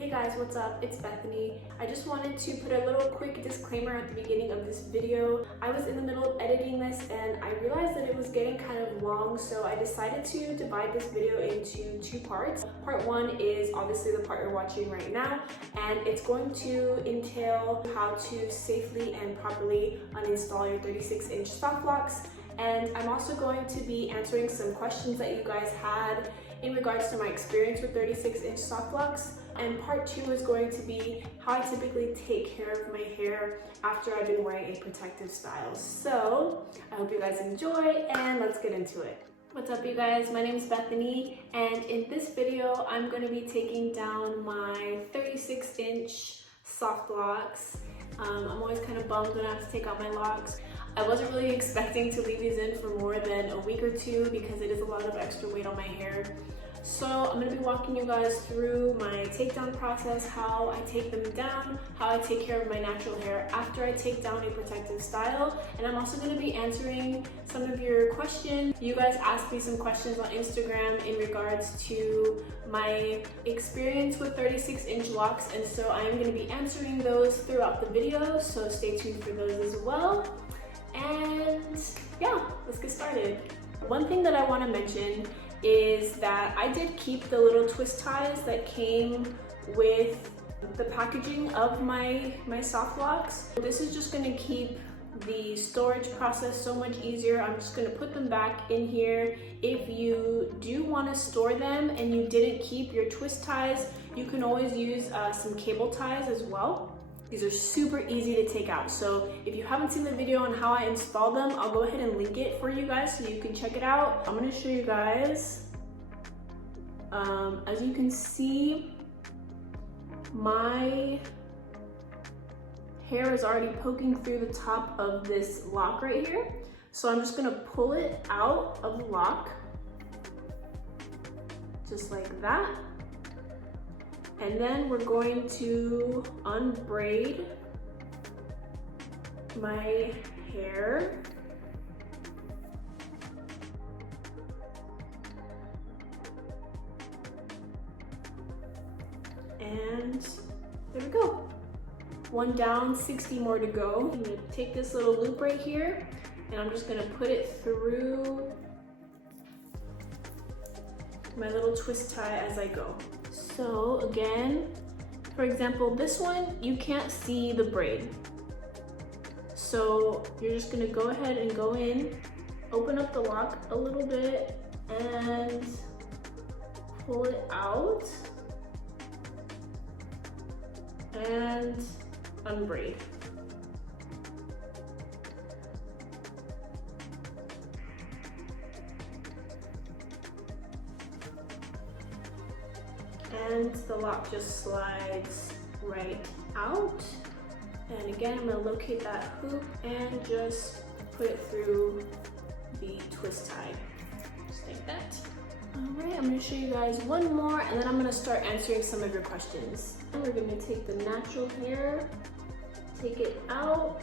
Hey guys, what's up? It's Bethany. I just wanted to put a little quick disclaimer at the beginning of this video. I was in the middle of editing this and I realized that it was getting kind of long, so I decided to divide this video into two parts. Part one is obviously the part you're watching right now, and it's going to entail how to safely and properly uninstall your 36-inch soft locks. And I'm also going to be answering some questions that you guys had in regards to my experience with 36-inch soft locks. And part two is going to be how I typically take care of my hair after I've been wearing a protective style. So I hope you guys enjoy, and let's get into it. What's up, you guys? My name is Bethany, and in this video I'm going to be taking down my 36-inch soft locks. I'm always kind of bummed when I have to take out my locks. I wasn't really expecting to leave these in for more than a week or two because it is a lot of extra weight on my hair. So I'm going to be walking you guys through my takedown process, how I take them down, how I take care of my natural hair after I take down a protective style, and I'm also going to be answering some of your questions. You guys asked me some questions on Instagram in regards to my experience with 36-inch locks, and so I am going to be answering those throughout the video, so stay tuned for those as well. And yeah, let's get started. One thing that I want to mention is that I did keep the little twist ties that came with the packaging of my soft locks. This is just going to keep the storage process so much easier. I'm just going to put them back in here. If you do want to store them and you didn't keep your twist ties, you can always use some cable ties as well. These are super easy to take out. So if you haven't seen the video on how I install them, I'll go ahead and link it for you guys so you can check it out. I'm gonna show you guys. As you can see, my hair is already poking through the top of this lock right here. So I'm just gonna pull it out of the lock, just like that. And then we're going to unbraid my hair. And there we go. One down, 60 more to go. I'm gonna take this little loop right here and I'm just gonna put it through my little twist tie as I go. So again, for example, this one, you can't see the braid. So you're just gonna go ahead and go in, open up the lock a little bit and pull it out and unbraid. And the lock just slides right out. And again, I'm gonna locate that hoop and just put it through the twist tie, just like that. All right, I'm gonna show you guys one more and then I'm gonna start answering some of your questions. And we're gonna take the natural hair, take it out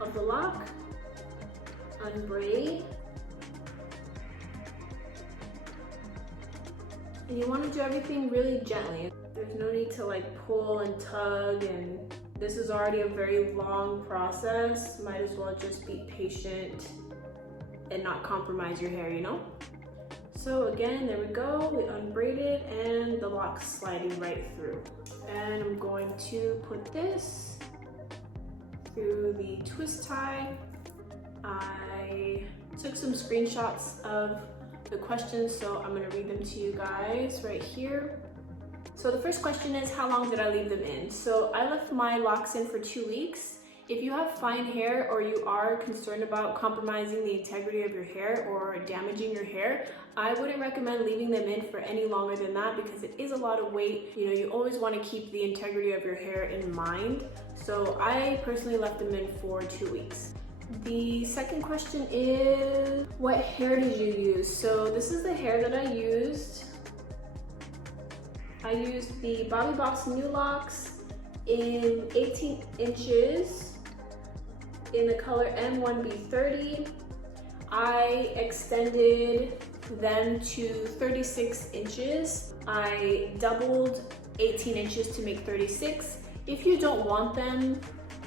of the lock, unbraid. And you want to do everything really gently. There's no need to like pull and tug, and this is already a very long process. Might as well just be patient and not compromise your hair, you know? So again, there we go. We unbraided and the lock's sliding right through. And I'm going to put this through the twist tie. I took some screenshots of the questions, so I'm going to read them to you guys right here. So the first question is, how long did I leave them in? So I left my locks in for 2 weeks. If you have fine hair or you are concerned about compromising the integrity of your hair or damaging your hair, I wouldn't recommend leaving them in for any longer than that because it is a lot of weight. You know, you always want to keep the integrity of your hair in mind. So I personally left them in for 2 weeks. The second question is, what hair did you use? So this is the hair that I used. I used the Bobby Box New Locks in 18 inches in the color M1B30. I extended them to 36 inches. I doubled 18 inches to make 36. If you don't want them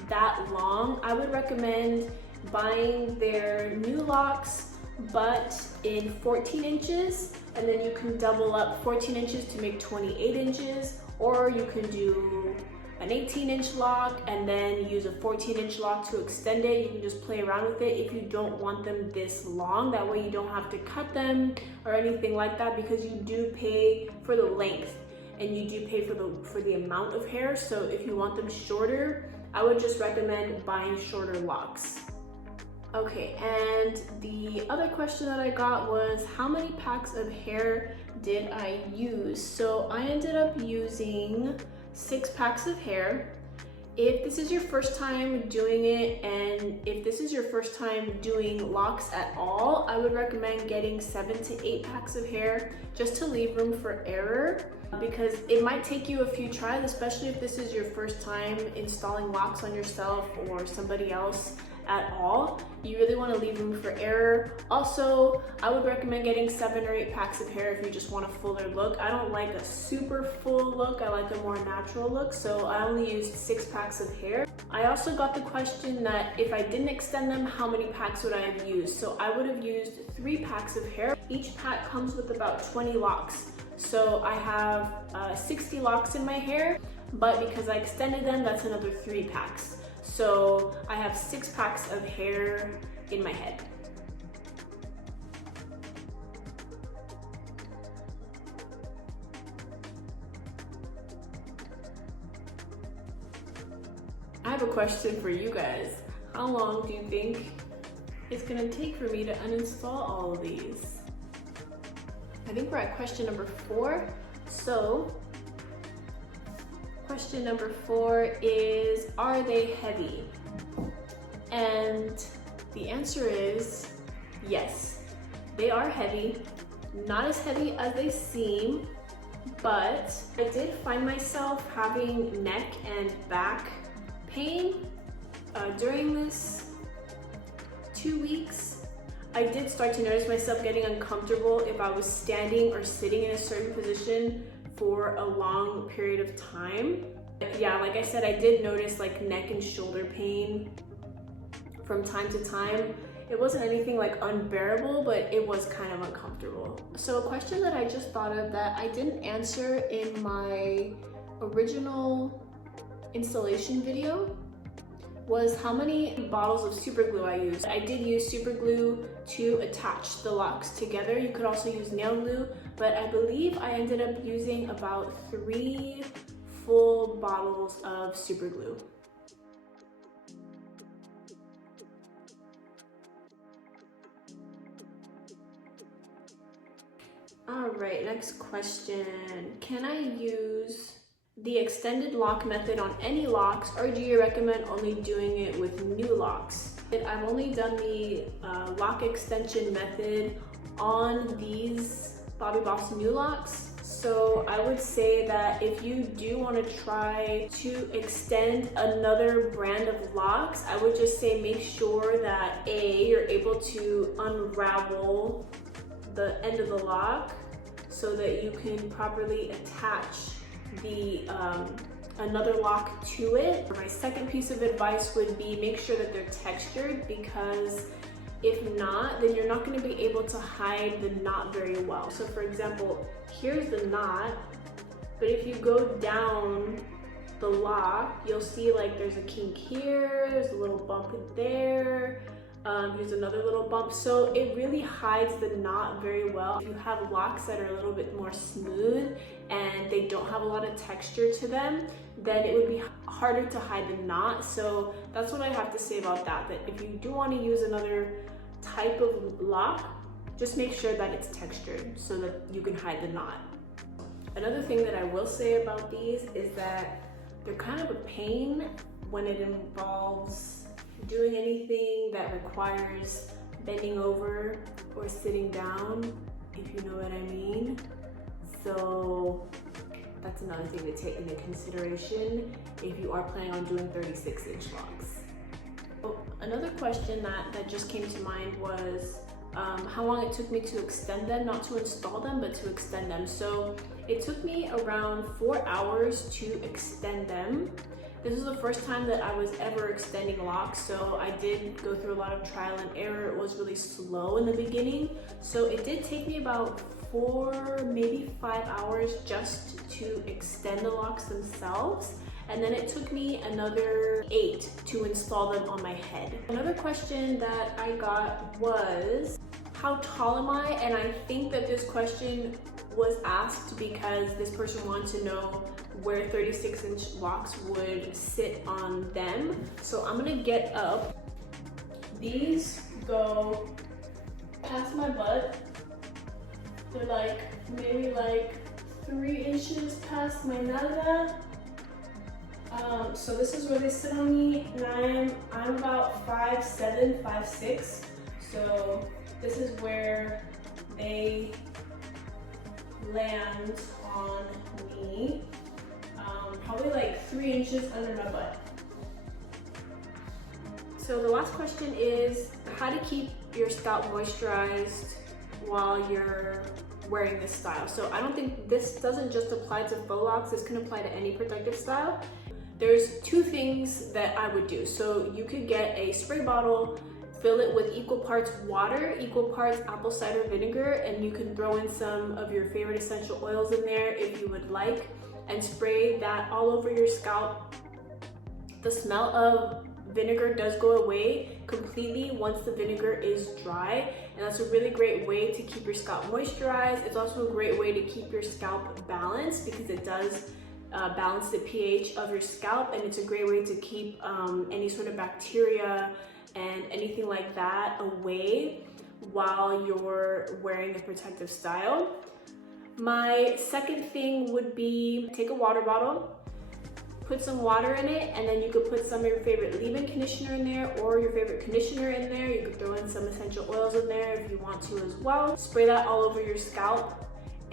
that long, I would recommend buying their new Locs, but in 14 inches, and then you can double up 14 inches to make 28 inches, or you can do an 18-inch lock and then use a 14-inch lock to extend it. You can just play around with it if you don't want them this long. That way you don't have to cut them or anything like that, because you do pay for the length and you do pay for the amount of hair. So if you want them shorter, I would just recommend buying shorter locks. Okay, and the other question that I got was, how many packs of hair did I use? So I ended up using 6 packs of hair. If this is your first time doing it, and if this is your first time doing locks at all, I would recommend getting 7 to 8 packs of hair just to leave room for error, because it might take you a few tries, especially if this is your first time installing locks on yourself or somebody else at all. You really want to leave room for error. Also, I would recommend getting 7 or 8 packs of hair if you just want a fuller look. I don't like a super full look, I like a more natural look, so I only used 6 packs of hair. I also got the question that if I didn't extend them, how many packs would I have used? So I would have used 3 packs of hair. Each pack comes with about 20 locks. So I have 60 locks in my hair, but because I extended them, that's another 3 packs. So I have 6 packs of hair in my head. I have a question for you guys. How long do you think it's gonna take for me to uninstall all of these? I think we're at question number 4. So question number 4 is, are they heavy? And the answer is yes, they are heavy. Not as heavy as they seem, but I did find myself having neck and back pain during this 2 weeks. I did start to notice myself getting uncomfortable if I was standing or sitting in a certain position for a long period of time. Yeah, like I said, I did notice like neck and shoulder pain from time to time. It wasn't anything like unbearable, but it was kind of uncomfortable. So a question that I just thought of that I didn't answer in my original installation video was how many bottles of super glue I used. I did use super glue to attach the locks together. You could also use nail glue, but I believe I ended up using about 3 full bottles of super glue. All right, next question. Can I use the extended lock method on any locks, or do you recommend only doing it with new locks? I've only done the lock extension method on these Bobbi Boss new locks. So I would say that if you do want to try to extend another brand of locks, I would just say make sure that A, you're able to unravel the end of the lock so that you can properly attach the another lock to it. My second piece of advice would be make sure that they're textured, because if not, then you're not going to be able to hide the knot very well. So for example, here's the knot, but if you go down the lock, you'll see like there's a kink here, there's a little bump there, here's another little bump. So it really hides the knot very well. If you have locks that are a little bit more smooth and they don't have a lot of texture to them, then it would be harder to hide the knot. So that's what I have to say about that, that if you do want to use another type of lock, just make sure that it's textured so that you can hide the knot. Another thing that I will say about these is that they're kind of a pain when it involves doing anything that requires bending over or sitting down, if you know what I mean. So that's another thing to take into consideration if you are planning on doing 36-inch locks. Another question that just came to mind was how long it took me to extend them, not to install them, but to extend them. So It took me around 4 hours to extend them. This was the first time that I was ever extending locks, so I did go through a lot of trial and error. It was really slow in the beginning, so it did take me about 4, maybe 5 hours just to extend the locks themselves. And then it took me another 8 to install them on my head. Another question that I got was, how tall am I? And I think that this question was asked because this person wanted to know where 36-inch locks would sit on them. So I'm gonna get up. These go past my butt. They're like, maybe like 3 inches past my nalga. So this is where they sit on me, and I'm about 5'7", 5'6". So this is where they land on me. Probably like 3 inches under my butt. So the last question is how to keep your scalp moisturized while you're wearing this style. So I don't think this doesn't just apply to faux locks, this can apply to any protective style. There's 2 things that I would do. So you could get a spray bottle, fill it with equal parts water, equal parts apple cider vinegar, and you can throw in some of your favorite essential oils in there if you would like, and spray that all over your scalp. The smell of vinegar does go away completely once the vinegar is dry, and that's a really great way to keep your scalp moisturized. It's also a great way to keep your scalp balanced because it does balance the pH of your scalp, and it's a great way to keep any sort of bacteria and anything like that away while you're wearing the protective style. My second thing would be take a water bottle, put some water in it, and then you could put some of your favorite leave-in conditioner in there or your favorite conditioner in there. You could throw in some essential oils in there if you want to as well. Spray that all over your scalp,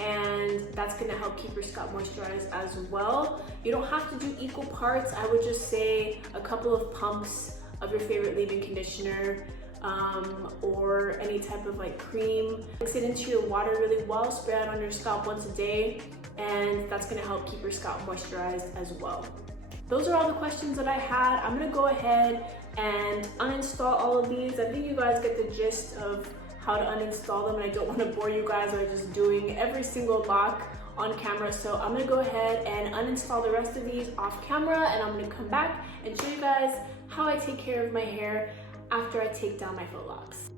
and that's gonna help keep your scalp moisturized as well. You don't have to do equal parts. I would just say a couple of pumps of your favorite leave-in conditioner or any type of like cream. Mix it into your water really well, spray it on your scalp once a day, and that's gonna help keep your scalp moisturized as well. Those are all the questions that I had. I'm gonna go ahead and uninstall all of these. I think you guys get the gist of how to uninstall them, and I don't want to bore you guys by just doing every single lock on camera. So I'm gonna go ahead and uninstall the rest of these off camera, and I'm gonna come back and show you guys how I take care of my hair after I take down my faux locks.